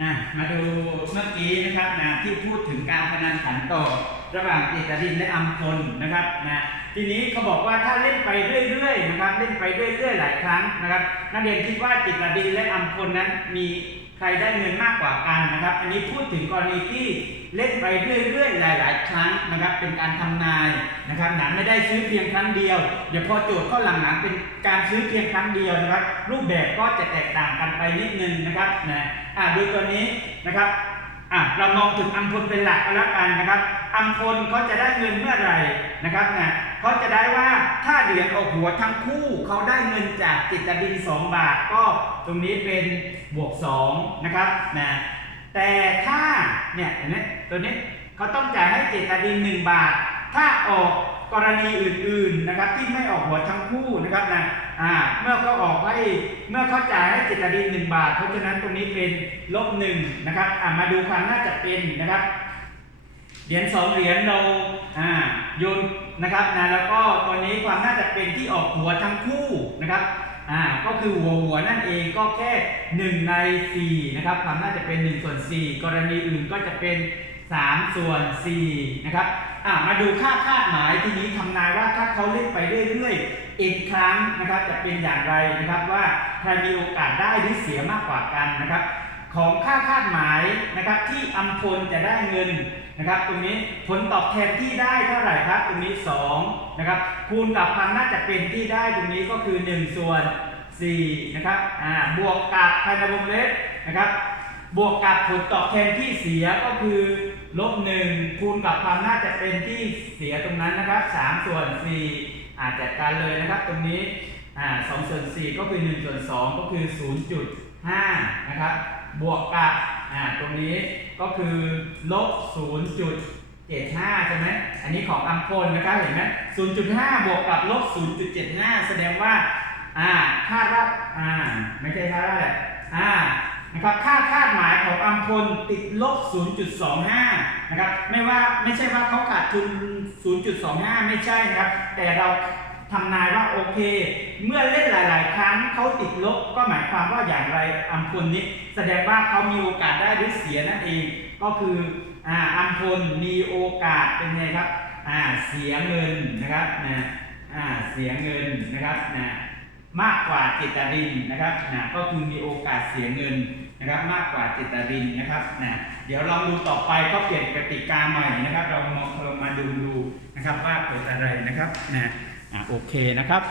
อะมาดูเมื่อกี้นะครับนะที่พูดถึงการพนันขันต่อ ระหว่างเจตดินและอัมพลนะครับนะทีนี้เขาบอกว่าถ้าเล่นไปเรื่อยๆนะครับเล่นไปเรื่อยๆหลายครั้งนะครับนักเรียนคิดว่าเจตดินและอัมพลนั้นมีใครได้เงินมากกว่ากันนะครับ อันนี้พูดถึงกรณีที่เล่นไปเรื่อยๆหลาย ๆ ครั้งนะครับ เป็นการทำนายนะครับหนังไม่ได้ซื้อเพียงครั้งเดียว เดี๋ยวพอโจทย์ข้อหลังหนังเป็นการซื้อเพียงครั้งเดียวนะครับ รูปแบบก็จะแตกต่างกันไปนิดนึงนะครับนะอ่าดูตัวนี้นะครับ อะเรามองถึงอัมพลเป็นหลักก็แล้วกันนะครับอัมพลเขาจะได้เงินเมื่อไหร่นะครับเนะเขาจะได้ว่าถ้าเหรียญออกหัวทั้งคู่เขาได้เงินจากจิตดิน 2 บาทก็ตรงนี้เป็นบวก2นะครับนะแต่ถ้าเนี่ยเห็นไหมตัวนี้เขาต้องจ่ายให้จิตดิน 1 บาท ถ้าออก กรณีอื่นๆนะครับที่ไม่ออกหัวทั้งคู่นะครับนะอ่าเมื่อเขาออกให้เมื่อเขาจ่ายให้เจตดิน1บาท เพราะฉะนั้นตรงนี้เป็นลบหนึ่งนะครับอ่ามาดูความน่าจะเป็นนะครับเหรียญสองเหรียญเราอ่าโยนนะครับนะแล้วก็ตัวนี้ความน่าจะเป็นที่ออกหัวทั้งคู่นะครับอ่าก็คือหัวหัวนั่นเองก็แค่ 1 ใน4นะครับความน่าจะเป็น1ส่วน4กรณีอื่นก็จะเป็น 3 ส่วน 4 นะครับอ่ามาดูค่าคาดหมายทีนี้ทำนายว่าถ้าเขาเล่นไปเรื่อยๆอีกครั้งนะครับจะเป็นอย่างไรนะครับว่าใครมีโอกาสได้หรือเสียมากกว่ากันนะครับ ของค่าคาดหมายนะครับที่อัมพลจะได้เงินนะครับ ตรงนี้ผลตอบแทนที่ได้เท่าไหร่ครับตรงนี้2นะครับคูณกับความน่าจะเป็นที่ได้ตรงนี้ก็คือ 1 ส่วน4นะครับอ่าบวกกับภายในวงเล็บนะครับ บวกกับผลตอบแทนที่เสียก็คือลบ1คูณกับความน่าจะเป็นที่เสียตรงนั้นนะครับ3ส่วน4อาจจัดการเลยนะครับตรงนี้อ่า2ส่วน4ก็คือ1ส่วน2ก็คือ0.5นะครับบวกกับอ่าตรงนี้ก็คือลบ0.75ใช่ไหมอันนี้ของอัมพลนะครับเห็นไหม0.5บวกกับลบ0.75แสดงว่าอ่าค่ารับอ่าไม่ใช่ค่ารับแหละอ่า นะครับค่าคาดหมายของอัมพลติดลบ 0.25 นะครับไม่ว่าไม่ใช่ว่าเขาขาดทุน 0.25 ไม่ใช่นะครับ แต่เราทำนายว่าโอเค เมื่อเล่นหลาย ๆ ครั้งเขาติดลบก็หมายความว่าอย่างไรอัมพลนี้ แสดงว่าเขามีโอกาสได้หรือเสียนั่นเอง ก็คืออัมพลมีโอกาสเป็นไงครับเสียเงินนะครับนะเสียเงินนะครับนะ มากกว่าเจตรินนะครับนะก็คือมีโอกาสเสียเงินนะครับมากกว่าเจตรินนะครับนะเดี๋ยวลองดูต่อไปก็เปลี่ยนกติกาใหม่นะครับ เรามาเรามาดูดูนะครับว่าเกิดอะไรนะครับนะอะโอเคนะครับ